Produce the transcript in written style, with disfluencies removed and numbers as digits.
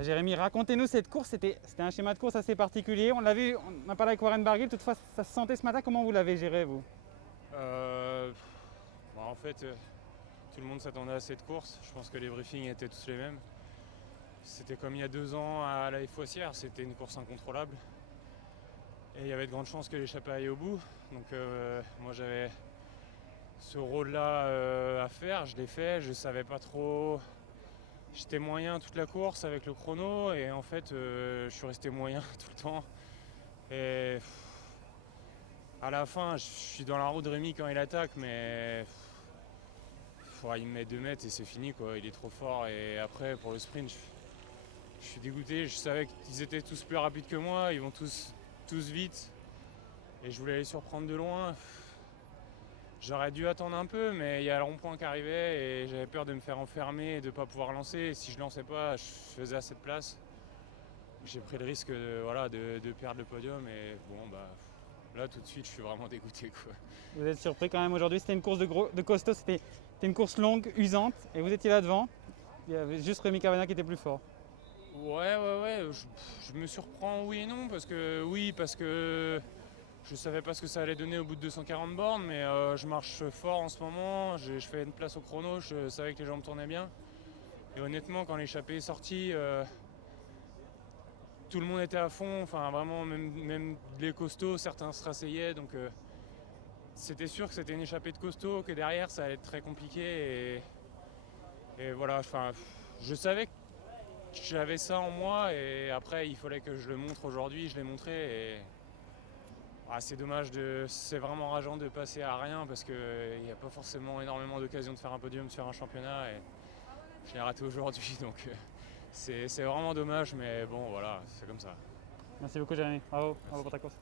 Jérémy, racontez-nous cette course. C'était un schéma de course assez particulier. On l'a vu, on a parlé avec Warren Barguil. Toutefois, ça se sentait ce matin. Comment vous l'avez géré, vous? Euh, En fait, tout le monde s'attendait à cette course. Je pense que les briefings étaient tous les mêmes. C'était comme il y a 2 ans à la Foissière, c'était une course incontrôlable. Et il y avait de grandes chances que l'échappée aille au bout. Donc moi j'avais ce rôle-là à faire, je l'ai fait, je savais pas trop. J'étais moyen toute la course avec le chrono et en fait je suis resté moyen tout le temps. Et à la fin, je suis dans la roue de Rémi quand il attaque, mais il me met 2 mètres et c'est fini quoi. Il est trop fort. Et après pour le sprint, je suis dégoûté. Je savais qu'ils étaient tous plus rapides que moi, ils vont tous vite. Et je voulais les surprendre de loin. J'aurais dû attendre un peu, mais il y a le rond-point qui arrivait et j'avais peur de me faire enfermer et de ne pas pouvoir lancer. Et si je lançais pas, je faisais assez de place. J'ai pris le risque de perdre le podium et bon bah là tout de suite je suis vraiment dégoûté quoi. Vous êtes surpris quand même aujourd'hui. C'était une course de costaud. C'était une course longue, usante. Et vous étiez là devant. Il y avait juste Rémi Cavana qui était plus fort. Ouais, je me surprends oui et non parce que je savais pas ce que ça allait donner au bout de 240 bornes, mais je marche fort en ce moment, je fais une place au chrono, je savais que les jambes tournaient bien. Et honnêtement, quand l'échappée est sortie, tout le monde était à fond, enfin vraiment, même les costauds, certains se rasseyaient, donc c'était sûr que c'était une échappée de costaud, que derrière ça allait être très compliqué. Et voilà, enfin, je savais que j'avais ça en moi, et après il fallait que je le montre aujourd'hui, je l'ai montré. Et c'est dommage, c'est vraiment rageant de passer à rien parce qu'il n'y a pas forcément énormément d'occasions de faire un podium sur un championnat et je l'ai raté aujourd'hui donc c'est vraiment dommage mais bon voilà, c'est comme ça. Merci beaucoup, Jérémy. Bravo, bravo Merci. pour ta course.